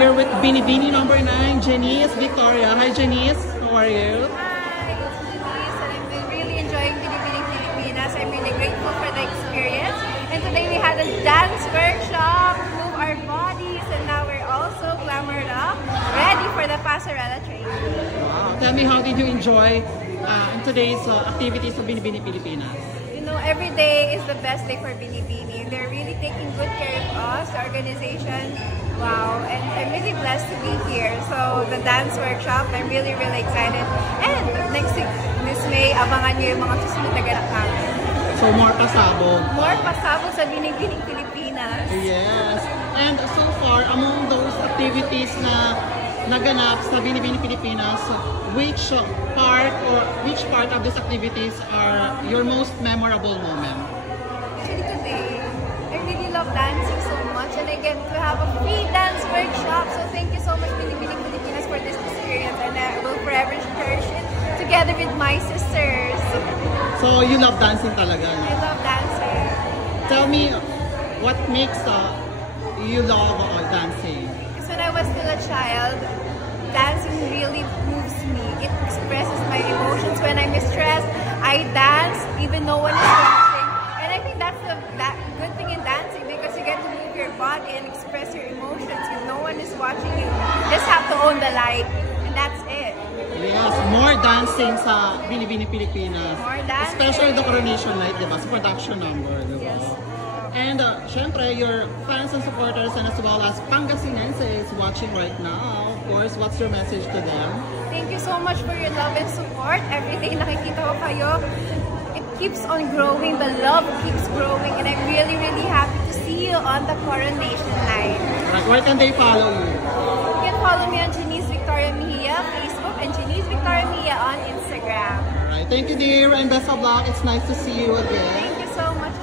here with Binibini number 9, Janice Victoria. Hi Janice, how are you? Hi, it's Janice, and I'm really enjoying Binibining Pilipinas. I'm really grateful for the experience. And today we had a dance workshop, move our bodies, and now we're also glamored up, ready for the Pasarela training. Wow. Tell me, how did you enjoy today's activities of Binibini Pilipinas? You know, every day is the best day for Binibini. They're really taking good care of us, the organization. Wow, and I'm really blessed to be here. So the dance workshop, I'm really excited. And next week, Miss May, abangan niyo yung mga susunod na ganap namin. So more pasabog. More pasabog sa Binibining Pilipinas. Yes. And so far, among those activities na naganap sa Binibini Pilipinas, which part of these activities are your most memorable moment? Actually today, I really love dancing so much, and I get to have a free dance workshop. So thank you so much, Binibining Pilipinas, for this experience, and I will forever cherish it together with my sisters. So you love dancing talaga? No? I love dancing. Tell me, what makes you love dancing? Because when I was still a child, dancing really moves me. It expresses my emotions. When I'm stressed, I dance even no one is watching. And I think that's the good thing in dancing, because you get to move your body and express your emotions because no one is watching you. You just have to own the light, and that's it. Yes, more dancing sa Binibini Pilipinas. More dancing. Especially the coronation night, diba? Sa production number, diba? Yes. And syempre, your fans and supporters, and as well as Pangasinenses watching right now, of course, what's your message to them? Thank you so much for your love and support. Every day nakikita ko kayo. It keeps on growing. The love keeps growing. And I'm really happy to see you on the coronation night. Right, where can they follow you? You can follow me on Janice Victoria Mejia Facebook and Janice Victoria Mejia on Instagram. Alright, thank you dear, and best of luck. It's nice to see you again. Thank you so much.